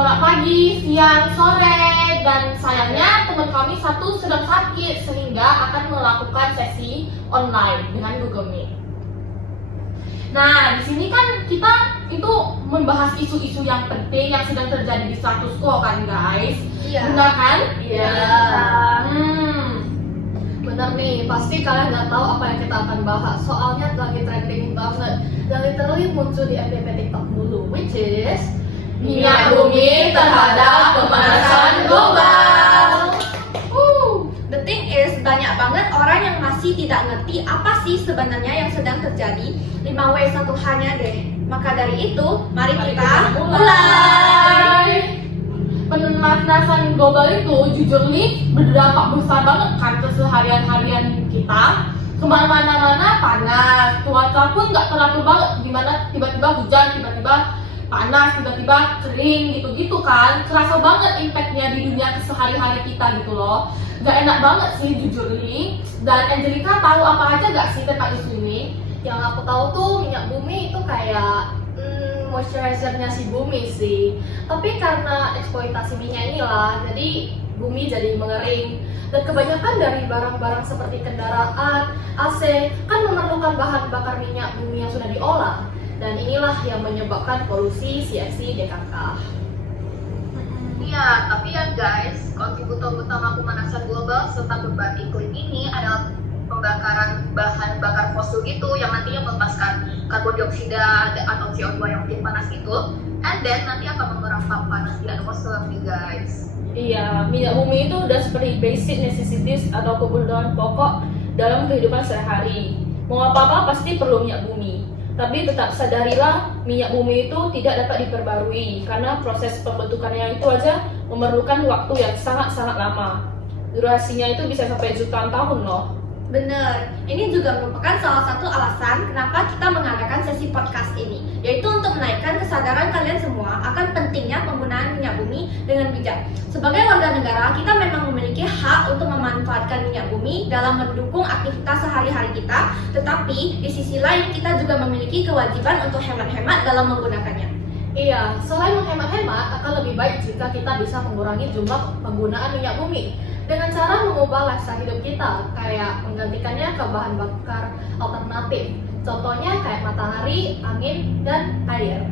Selamat pagi, siang, sore, dan sayangnya teman kami satu sedang sakit sehingga akan melakukan sesi online dengan Google Meet. Nah, di sini kan kita itu membahas isu-isu yang penting yang sedang terjadi di status quo kan guys? Iya. Benar kan? Iya. Benar nih, pasti kalian nggak tahu apa yang kita akan bahas. Soalnya lagi trending banget dan literally muncul di FYP TikTok dulu, which is Minyak bumi terhadap pemanasan global. The thing is, banyak banget orang yang masih tidak ngerti apa sih sebenarnya yang sedang terjadi. 5W1H-nya deh. Maka dari itu, mari kita mulai. Pemanasan global itu jujur nih berdampak besar banget kan ke seharian-harian kita. Kemana-mana panas, cuaca pun nggak teratur banget. Gimana tiba-tiba hujan, tiba-tiba panas, tiba-tiba kering gitu-gitu kan. Kerasa banget impactnya di dunia kesehari-hari kita gitu loh. Gak enak banget sih jujur nih. Dan Angelica tahu apa aja gak sih tentang isu ini? Yang aku tahu tuh minyak bumi itu kayak moisturizer-nya si bumi sih. Tapi karena eksploitasi minyak inilah, jadi bumi jadi mengering. Dan kebanyakan dari barang-barang seperti kendaraan, AC, kan memerlukan bahan bakar minyak bumi yang sudah diolah. Dan inilah yang menyebabkan polusi CFC DKK. Iya, tapi ya guys, kontributor utama pemanasan global serta perubahan iklim ini adalah pembakaran bahan bakar fosil gitu yang nantinya melepaskan karbon dioksida atau CO2 yang bikin panas itu, and then nanti akan merampas panas di atmosfer nih guys. Iya, minyak bumi itu udah seperti basic necessities atau kebutuhan pokok dalam kehidupan sehari-hari. Mau apa-apa pasti perlu minyak bumi. Tapi tetap sadarilah minyak bumi itu tidak dapat diperbarui karena proses pembentukannya itu aja memerlukan waktu yang sangat-sangat lama. Durasinya itu bisa sampai jutaan tahun loh. Bener, ini juga merupakan salah satu alasan kenapa kita mengadakan sesi podcast ini, yaitu untuk menaikkan kesadaran kalian semua akan pentingnya penggunaan minyak bumi dengan bijak. Sebagai warga negara, kita memang memiliki hak untuk memanfaatkan minyak bumi dalam mendukung aktivitas sehari-hari kita, tetapi di sisi lain kita juga memiliki kewajiban untuk hemat-hemat dalam menggunakannya. Iya, selain menghemat-hemat, akan lebih baik jika kita bisa mengurangi jumlah penggunaan minyak bumi dengan cara mengubah lifestyle hidup kita, kayak menggantikannya ke bahan bakar alternatif. Contohnya kayak matahari, angin, dan air.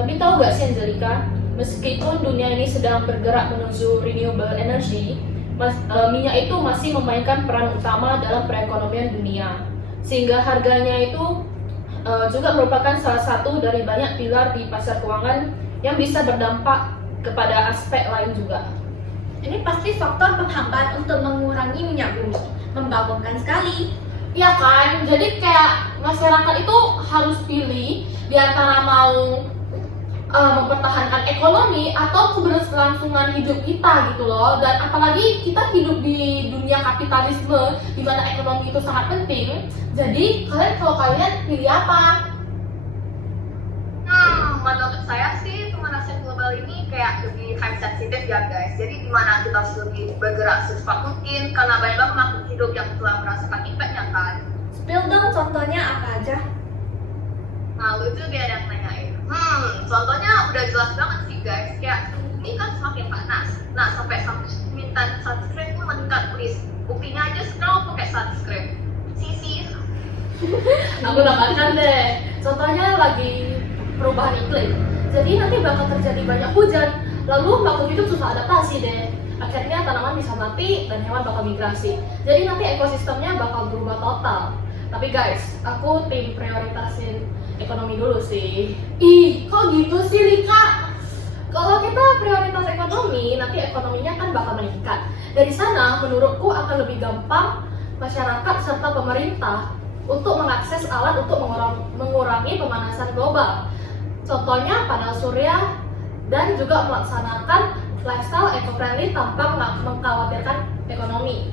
Tapi tahu gak sih Angelica, meskipun dunia ini sedang bergerak menuju renewable energy, minyak itu masih memainkan peran utama dalam perekonomian dunia. Sehingga harganya itu juga merupakan salah satu dari banyak pilar di pasar keuangan yang bisa berdampak kepada aspek lain juga. Ini pasti faktor penghambat untuk mengurangi minyak bumi. Membangunkan sekali. Iya kan? Jadi kayak masyarakat itu harus pilih di antara mau mempertahankan ekonomi atau keberlangsungan hidup kita gitu loh. Dan apalagi kita hidup di dunia kapitalisme di mana ekonomi itu sangat penting. Jadi kalau kalian pilih apa? Menurut saya sih pemanasan global ini kayak lebih time sensitif ya guys. Jadi dimana kita harus lebih bergerak secepat mungkin karena banyak banget makhluk hidup yang telah merasakan impactnya kan. Spill dong contohnya apa aja? Nah itu dia yang nanyain. Contohnya udah jelas banget sih guys. Kayak ini kan semakin panas. Nah sampai minta sunscreen pun meningkat please. Buktinya aja sekarang pakai sunscreen. Sisi. Aku nambahkan deh. Contohnya lagi perubahan iklim. Jadi nanti bakal terjadi banyak hujan. Lalu makhluk hidup susah adaptasi deh. Akhirnya tanaman bisa mati dan hewan bakal migrasi. Jadi nanti ekosistemnya bakal berubah total. Tapi guys, aku tim prioritasin ekonomi dulu sih. Ih, kok gitu sih Lika? Kalau kita prioritas ekonomi, nanti ekonominya kan bakal meningkat. Dari sana, menurutku akan lebih gampang masyarakat serta pemerintah untuk mengakses alat untuk mengurangi pemanasan global. Contohnya panel surya dan juga melaksanakan lifestyle eco-friendly tanpa mengkhawatirkan ekonomi.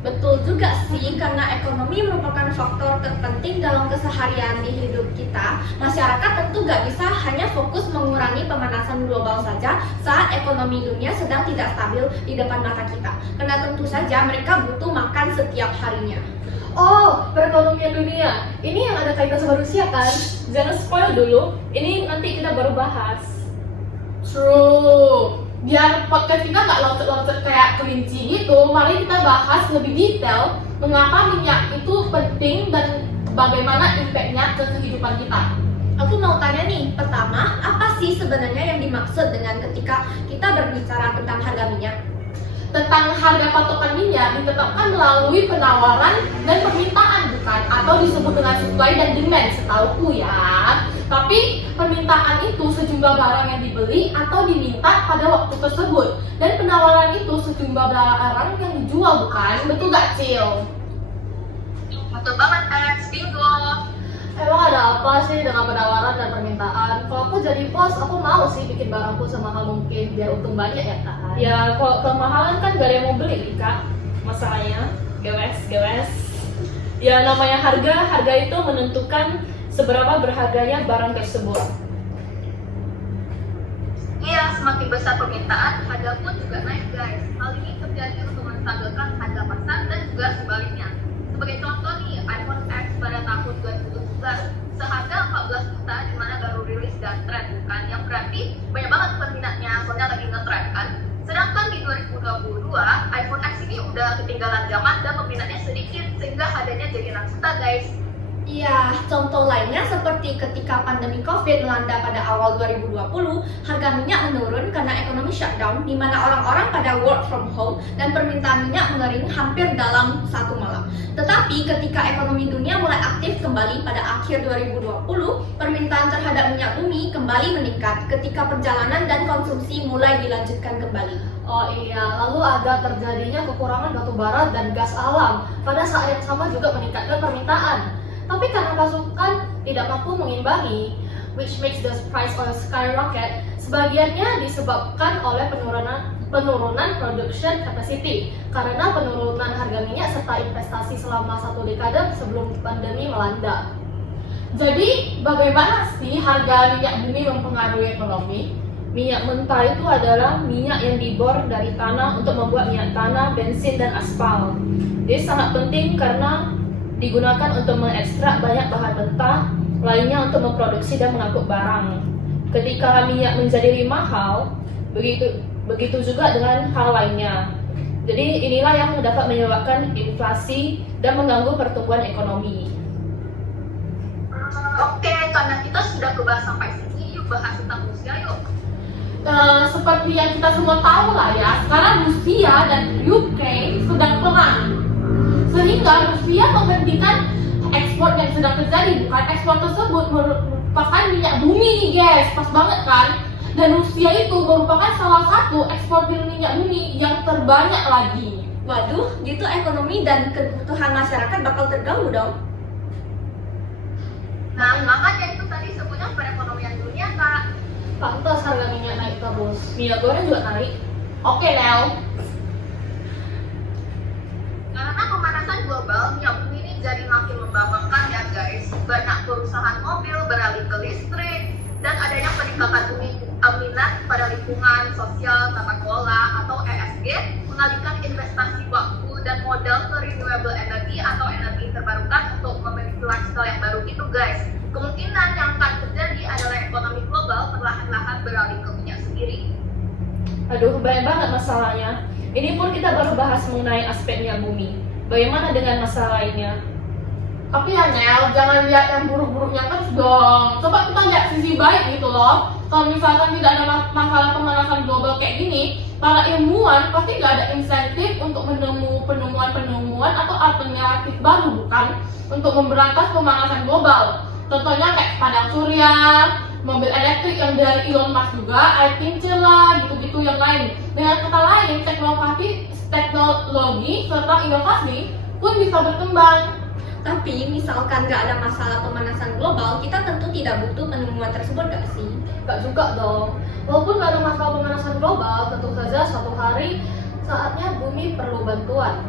Betul juga sih, karena ekonomi merupakan faktor terpenting dalam keseharian di hidup kita. Masyarakat tentu gak bisa hanya fokus mengurangi pemanasan global saja saat ekonomi dunia sedang tidak stabil di depan mata kita. Karena tentu saja mereka butuh makan setiap harinya. Oh, perekonomian dunia. Ini yang ada kaitan sama Rusia kan? Jangan spoil dulu, ini nanti kita baru bahas. True. Biar podcast kita nggak loncat-loncat kayak kelinci gitu, mari kita bahas lebih detail mengapa minyak itu penting dan bagaimana impact-nya ke kehidupan kita. Aku mau tanya nih, pertama, apa sih sebenarnya yang dimaksud dengan ketika kita berbicara tentang harga minyak? Tentang harga patokan minyak ditetapkan melalui penawaran dan permintaan, bukan? Atau disebut dengan supply dan demand setauku ya. Tapi permintaan itu sejumlah barang yang dibeli atau diminta pada waktu tersebut, dan penawaran itu sejumlah barang yang dijual, bukan? Betul gak, Cil? Betul banget, X, bingo. Emang ada apa sih dengan penawaran dan permintaan? Kalau aku jadi bos, aku mau sih bikin barangku semahal mungkin biar untung banyak ya kan? Ya kalau kemahalan kan gak ada yang mau beli Kak. Masalahnya gewes. Ya namanya harga itu menentukan seberapa berharganya barang tersebut. Iya, semakin besar permintaan, harga pun juga naik guys. Hal ini terjadi untuk menstabilkan harga pasar dan juga sebaliknya. Sebagai contoh nih, iPhone X pada tahun 2017 seharga 14 juta di mana baru rilis dan tren, bukan? Yang berarti banyak banget peminatnya, soalnya lagi nge-trend kan. Sedangkan di 2022, iPhone X ini udah ketinggalan zaman dan peminatnya sedikit sehingga harganya jadi 6 juta guys. Iya, contoh lainnya seperti ketika pandemi COVID melanda pada awal 2020, harga minyak menurun karena ekonomi shutdown, di mana orang-orang pada work from home dan permintaan minyak mengering hampir dalam satu malam. Tetapi ketika ekonomi dunia mulai aktif kembali pada akhir 2020, permintaan terhadap minyak bumi kembali meningkat ketika perjalanan dan konsumsi mulai dilanjutkan kembali. Oh iya, lalu ada terjadinya kekurangan batu bara dan gas alam. Pada saat yang sama juga meningkatkan permintaan. Tapi karena pasokan tidak mampu mengimbangi, which makes the price oil skyrocket, sebagiannya disebabkan oleh penurunan production capacity karena penurunan harga minyak serta investasi selama 1 dekade sebelum pandemi melanda. Jadi, bagaimana sih harga minyak bumi mempengaruhi ekonomi? Minyak mentah itu adalah minyak yang dibor dari tanah untuk membuat minyak tanah, bensin, dan aspal. Dia sangat penting karena digunakan untuk mengekstrak banyak bahan mentah lainnya untuk memproduksi dan mengangkut barang. Ketika minyak menjadi lebih mahal, begitu juga dengan hal lainnya. Jadi inilah yang dapat menyebabkan inflasi dan mengganggu pertumbuhan ekonomi. Oke, karena kita sudah kebahas sampai sini, yuk bahas tentang Rusia yuk. Seperti yang kita semua tahu lah ya, sekarang Rusia dan Ukraine sedang perang. Sehingga Rusia menghentikan ekspor yang sedang terjadi, bukan ekspor tersebut merupakan minyak bumi nih guys, pas banget kan? Dan Rusia itu merupakan salah satu eksportir minyak bumi yang terbanyak lagi. Waduh, gitu ekonomi dan kebutuhan masyarakat bakal terganggu dong. Nah, makanya itu tadi sebutnya perekonomian dunia kak. Pantas harga minyak naik terus. Minyak goreng juga naik. Oke, Nel. Karena pemanasan global, minyak bumi ini jadi makin membangkang ya guys. Banyak perusahaan mobil beralih ke listrik dan adanya peningkatan minat pada lingkungan, sosial, tata kelola atau ESG mengalihkan investasi waktu dan modal ke renewable energy atau energi terbarukan untuk memiliki lifestyle yang baru gitu guys. Kemungkinan yang akan terjadi adalah ekonomi global perlahan-lahan beralih ke minyak sendiri. Aduh, banyak banget masalahnya. Ini pun kita baru bahas mengenai aspek minyak bumi. Bagaimana dengan masalah lainnya? Tapi ya Nel, jangan lihat yang buruk-buruknya terus dong. Coba kita lihat sisi baik gitu loh. Kalau misalkan tidak ada masalah pemanasan global kayak gini, para ilmuwan pasti nggak ada insentif untuk penemuan atau alternatif baru, bukan? Untuk memberantas pemanasan global. Contohnya kayak padang surya, mobil elektrik yang dari Elon Musk juga, air kincir lah, gitu-gitu yang lain. Dengan kata lain, teknologi serta inovasi pun bisa berkembang. Tapi misalkan nggak ada masalah pemanasan global, kita tentu tidak butuh penemuan tersebut gak sih? Gak juga dong. Walaupun gak ada masalah pemanasan global, tentu saja suatu hari saatnya bumi perlu bantuan.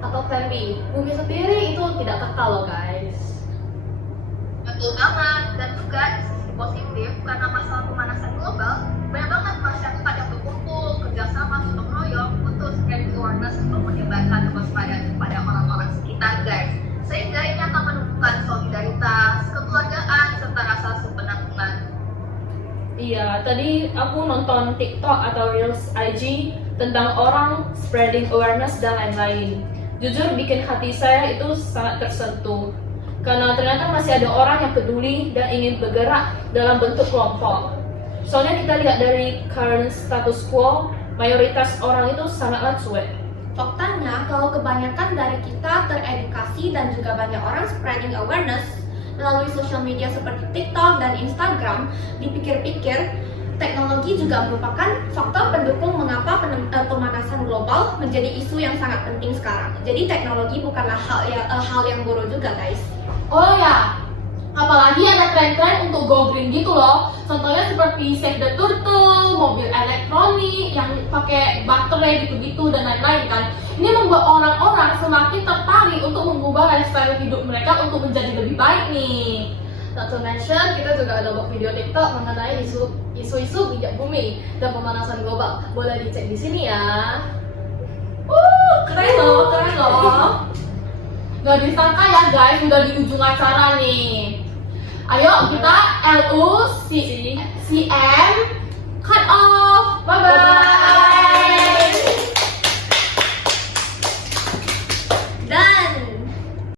Atau plan B, bumi sendiri itu tidak kekal loh guys. Betul banget, dan juga di sisi positif karena masalah pemanasan global, banyak banget masyarakat yang berkumpul, kerjasama, gotong royong untuk spread awareness untuk menyebarkan kewaspadaan kepada orang-orang sekitar guys. Sehingga ini akan menumbuhkan solidaritas, kekeluargaan, serta rasa penanggungan. Iya, tadi aku nonton TikTok atau Reels IG tentang orang spreading awareness dan lain-lain. Jujur bikin hati saya itu sangat tersentuh. Karena ternyata masih ada orang yang peduli dan ingin bergerak dalam bentuk kelompok. Soalnya kita lihat dari current status quo, mayoritas orang itu sangatlah cuek. Faktanya, kalau kebanyakan dari kita teredukasi dan juga banyak orang spreading awareness melalui sosial media seperti TikTok dan Instagram, dipikir-pikir, teknologi juga merupakan faktor pendukung mengapa pemanasan global menjadi isu yang sangat penting sekarang. Jadi teknologi bukanlah hal yang buruk juga, guys. Oh ya, apalagi ada tren-tren untuk go green gitu loh. Contohnya seperti Save the Turtle, mobil elektronik yang pakai baterai gitu-gitu dan lain-lain kan. Ini membuat orang-orang semakin tertarik untuk mengubah lifestyle hidup mereka untuk menjadi lebih baik nih. Not to mention, kita juga ada buat video TikTok mengenai isu-isu minyak bumi dan pemanasan global. Boleh dicek di sini ya. Keren loh. Gak disangka ya guys, udah di ujung acara nih. Ayo kita LU, CN,